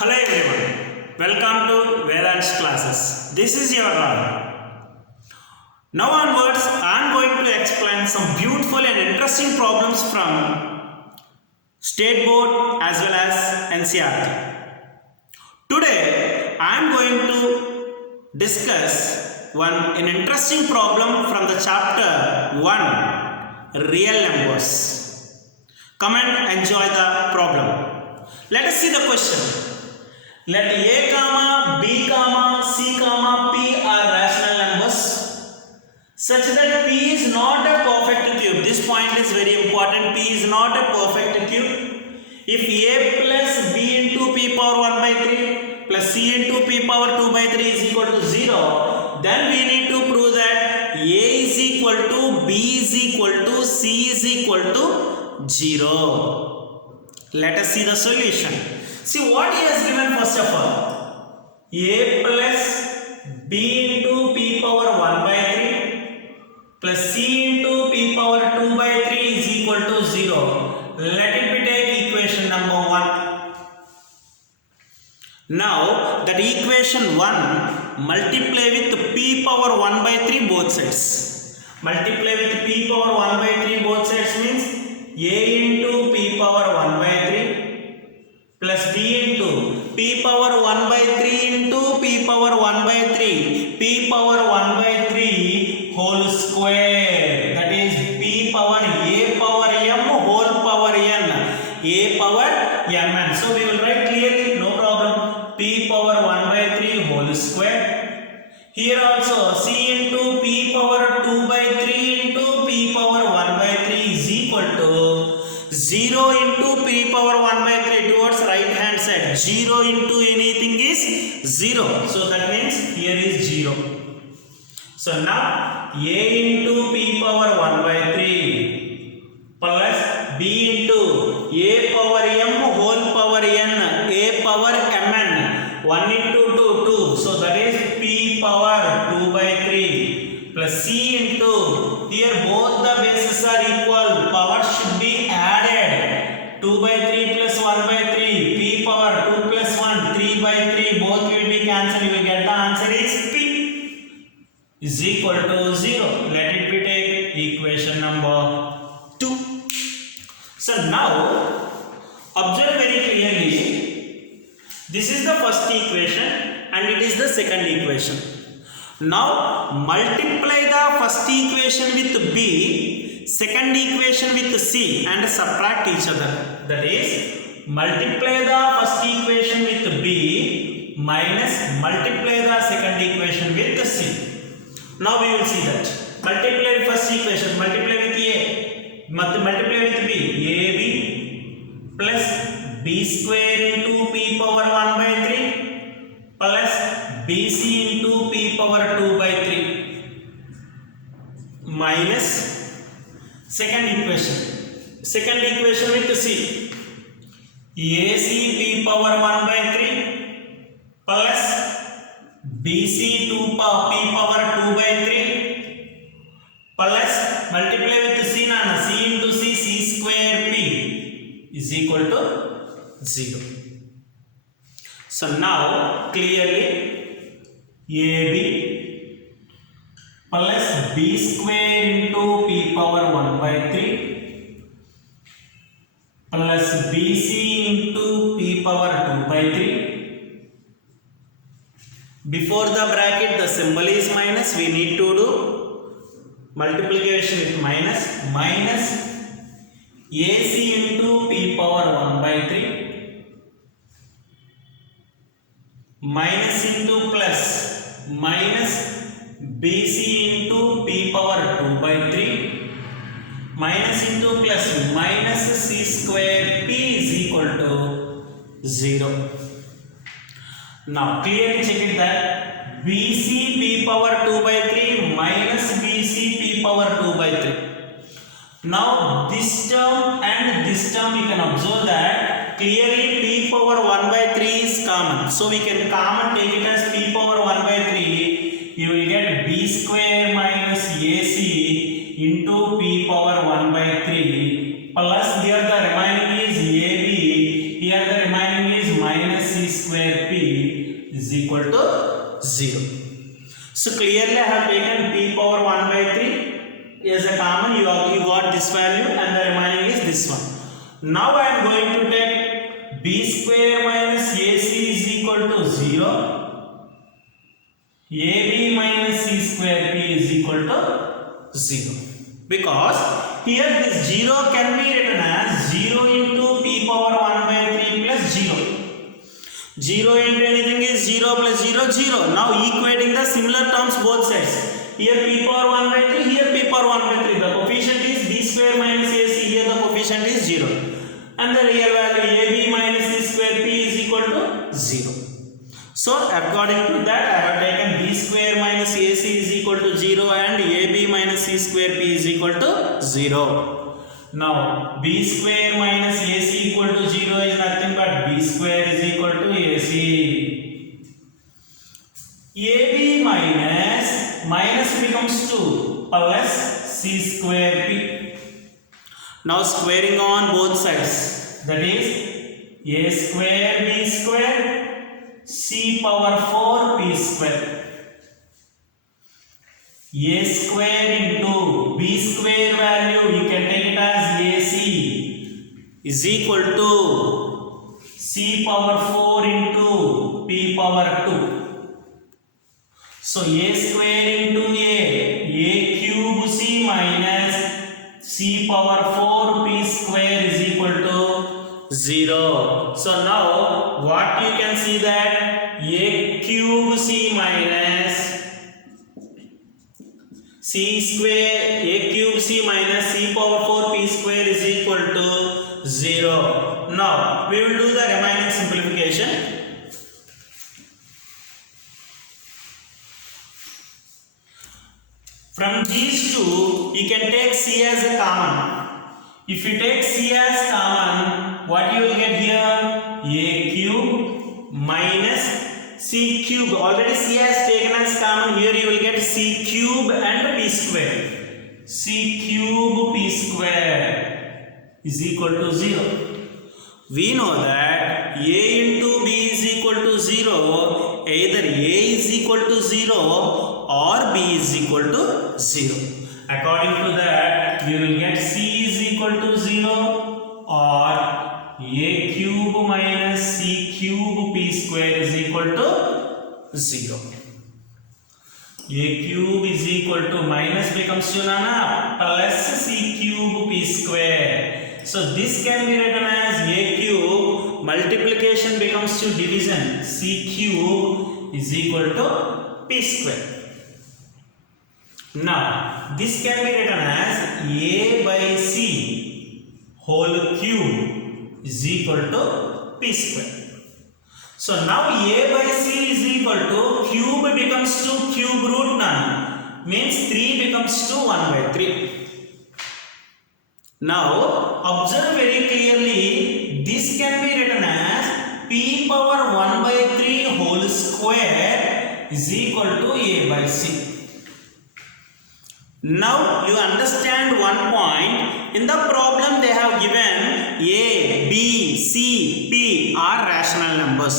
Hello everyone, welcome to Vedant's classes. This is your Ram. Now onwards, I am going to explain some beautiful and interesting problems from State Board as well as NCERT. Today, I am going to discuss an interesting problem from the chapter 1, Real Numbers. Come and enjoy the problem. Let us see the question. Let a comma b comma c comma p are rational numbers such that p is not a perfect cube. This point is very important. P is not a perfect cube. If a plus b into p power 1 by 3 plus c into p power 2 by 3 is equal to 0, then we need to prove that a is equal to b is equal to c is equal to 0. Let us see the solution. See what he has given first of all. A plus b into p power 1 by 3 plus c into p power 2 by 3 is equal to 0. Let it be take equation number 1. Now that equation 1 multiply with p power 1 by 3 both sides. Multiply with p power 1 by 3 both sides means a into p power 1 by 3 plus b into p power 1 by 3 into p power 1 by 3 p power 1 by 3 whole square, that is p power a power m whole power n, a power mn. So we will write clearly, no problem, p power 1 by 3 whole square. Here also c into p power 2 by 3 into p power 1 by 3 is equal to 0 into p power 1 by 3 towards right hand side. 0 into anything is 0. So that means here is 0. So now a into p power 1 by 3 plus b into a power m whole power n a power mn 1 into 2 2. So that is p power 2 by 3 plus c into, here both the bases are equal, power should be added, 2 by 3 plus 1 by 3 p power 2 plus 1 3 by 3 both will be cancelled. You will get the answer is p is equal to 0. Let it be take equation number 2. So now observe very clearly, this is the first equation and it is the second equation. Now multiply the first equation with b, second equation with c and subtract each other. That is, multiply the first equation with b minus multiply the second equation with c. Now we will see that. Multiply first equation, multiply with a, multiply with b, ab plus b square into p power 1 by 3 plus bc into p power 2 by 3 minus second equation with c, ac p power 1 by 3 plus bc p power 2 by 3 plus multiply with c into c square p is equal to 0. So now clearly ab plus b square into p power 1 by 3 plus bc into p power 2 by 3. Before the bracket the symbol is minus, we need to do multiplication with minus ac into p power 1 by 3 minus into plus minus bc into p power 2 by 3 minus into plus minus c square p is equal to 0. Now clearly check it that bc p power 2 by 3 minus bc p power 2 by 3. Now this term and this term you can observe that clearly p power 1 by 3 is common. So we can common take it as p power 1 by 3. You will get b square minus ac into p power 1 by 3 plus here the remaining is ab, here the remaining is minus c square p is equal to 0. So clearly I have taken p power 1 by 3 as a common. You got this value and the remaining is this one. Now I am going to take b square minus ac is equal to 0. ab minus c square p is equal to 0. Because here this 0 can be written as 0 into p power 1 by 3 plus 0. 0 into anything is 0 plus 0, 0. Now equating the similar terms both sides. Here p power 1 by 3, here p power 1 by 3. The coefficient is b square minus ac, here the coefficient is 0. And the real value ab minus c square p is equal to 0. So according to that I have taken b square minus ac is equal to 0 and ab minus c square p is equal to 0. Now b square minus ac equal to 0 is nothing but b square is equal to ac. ab minus becomes 2 plus c square p. Now squaring on both sides, that is a square b square c power 4 p square. A square into b square value you can take it as ac is equal to c power 4 into p power 2. So a square into a cube c minus c power 4 p square is equal to 0. So now what you can see that a cube c minus c square, a cube c minus c power 4 p square is equal to 0. Now we will do the remaining simplification. From these two you can take c as a common. If you take c as common, what you will get here? A cube minus c cube. Already c has taken as common. Here you will get c cube and p square. C cube p square is equal to 0. We know that a into b is equal to 0. Either a is equal to 0 or b is equal to 0. According to that, we will get c is equal to 0 or a cube minus c cube p square is equal to 0. A cube is equal to minus becomes to nana plus c cube p square. So this can be written as a cube multiplication becomes to division c cube is equal to p square. Now this can be written as a by c whole cube is equal to p square. So now a by c is equal to cube becomes to cube root none, means 3 becomes to 1 by 3. Now observe very clearly, this can be written as p power 1 by 3 whole square is equal to a by c. Now you understand one point. In the problem they have given a, b, c, p are rational numbers.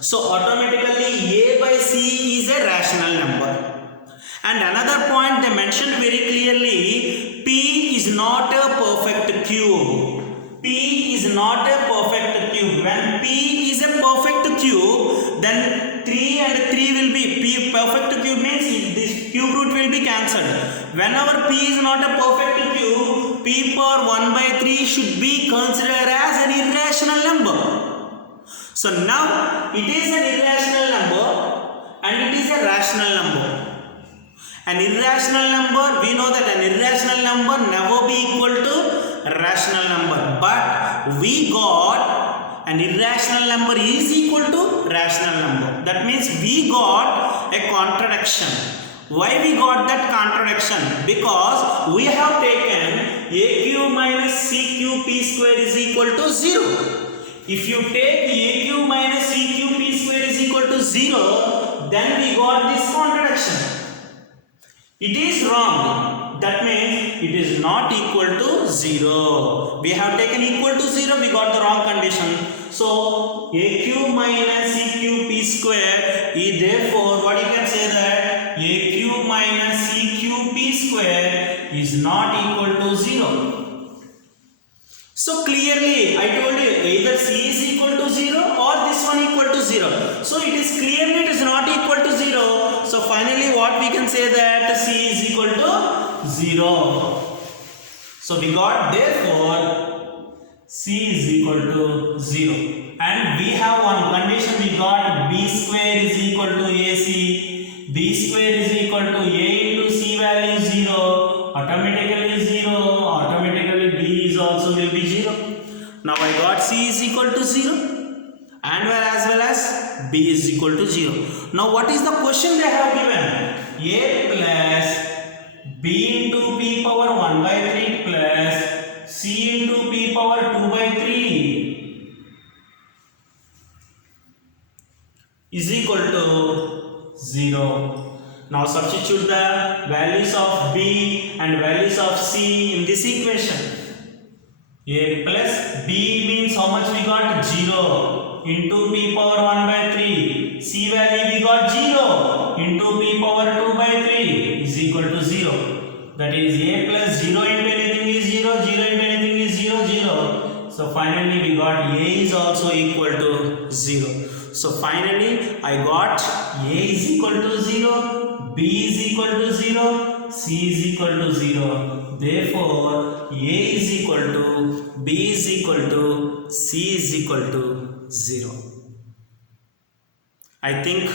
So automatically a by c is a rational number. And another point they mentioned very clearly, p is not a perfect cube. P is not a perfect cube. When p is a perfect cube, then 3 and 3 will be, p perfect cube means this cube root will be cancelled. Whenever p is not a perfect cube, p power 1 by 3 should be considered as an irrational number. So now it is an irrational number and it is a rational number. An irrational number, we know that an irrational number never be equal to a rational number. But we got an irrational number is equal to rational number. That means we got a contradiction. Why we got that contradiction? Because we have taken a cube minus c cube p square is equal to 0. If you take a cube minus c cube p square is equal to 0, then we got this contradiction. It is wrong. That means it is not equal to 0. We have taken equal to 0, we got the wrong condition. So a cube minus c cube p square is therefore what you can say that a cube minus c cube p square is not equal to 0. So clearly I told you either c is equal to 0 or this one equal to 0. So it is clearly it is not equal to 0. So finally what we can say that c is equal to 0. So we got therefore c is equal to 0. And we have one condition, we got b square is equal to ac. B square is equal to a into c value is 0. Automatically 0. Automatically b is also will be 0. Now I got c is equal to 0 and as well as b is equal to 0. Now what is the question they have given? A plus b into p power 1 by 3 plus c into p power 2 by 3 is equal to 0. Now substitute the values of b and values of c in this equation. A plus b means how much we got? 0 into p power 1 by 3. C value we got 0 into p power 2 by 3 is equal to 0. That is a plus 0 into anything is 0, 0 into anything is 0, 0. So finally we got a is also equal to 0. So finally I got a is equal to 0, b is equal to 0, c is equal to 0. Therefore a is equal to, b is equal to, c is equal to 0. I think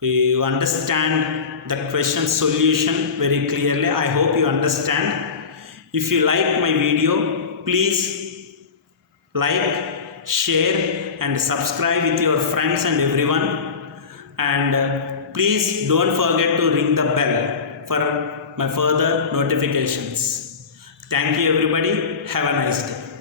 you understand the question solution very clearly. I hope you understand. If you like my video, please like, share and subscribe with your friends and everyone. And please don't forget to ring the bell for my further notifications. Thank you everybody. Have a nice day.